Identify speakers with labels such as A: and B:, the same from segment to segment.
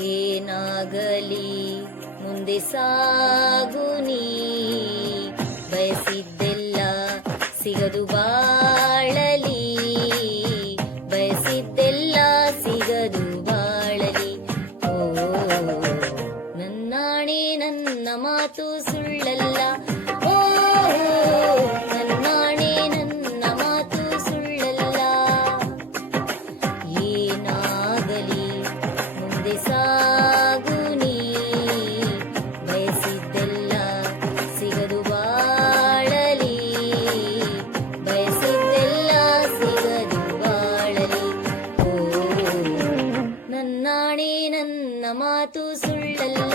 A: ಏನಾಗಲಿ ಮುಂದೆ ಸಾಗುನಿ ಬಯಸಿದ್ದೆಲ್ಲ ಸಿಗದು ಬಾ. ಮಾತು ಸುಳ್ಳಲ್ಲ.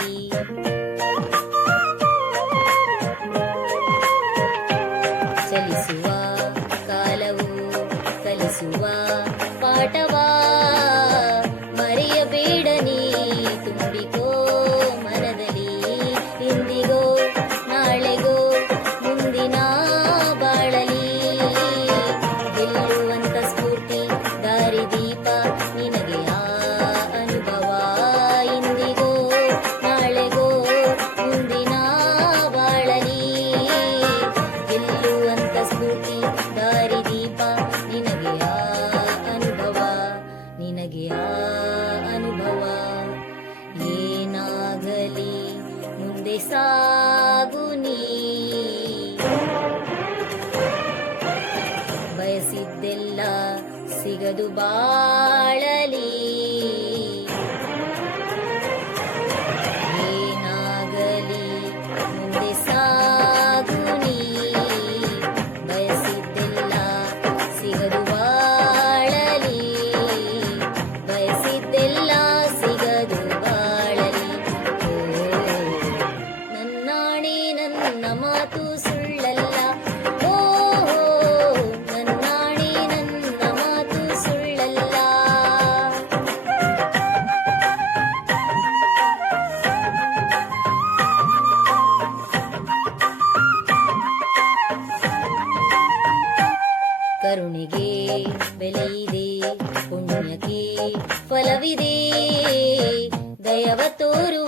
A: ಸಿಗದು ಬಾಳಲಿ. ಕರುಣೆಗೆ ಬೆಲೆಯಿದೆ ಪುಣ್ಯಕ್ಕೆ ಫಲವಿದೆ. ದಯವ ತೋರುವ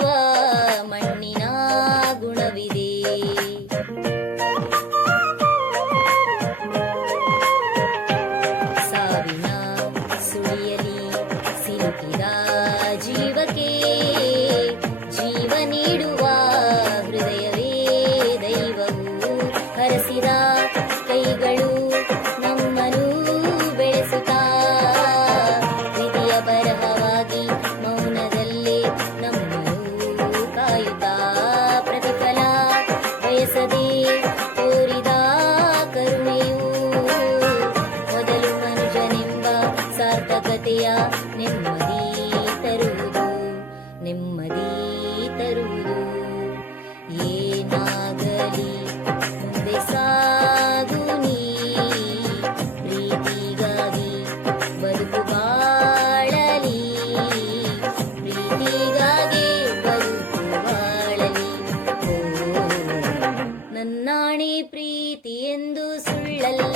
A: ಮಣ್ಣ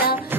A: 안녕.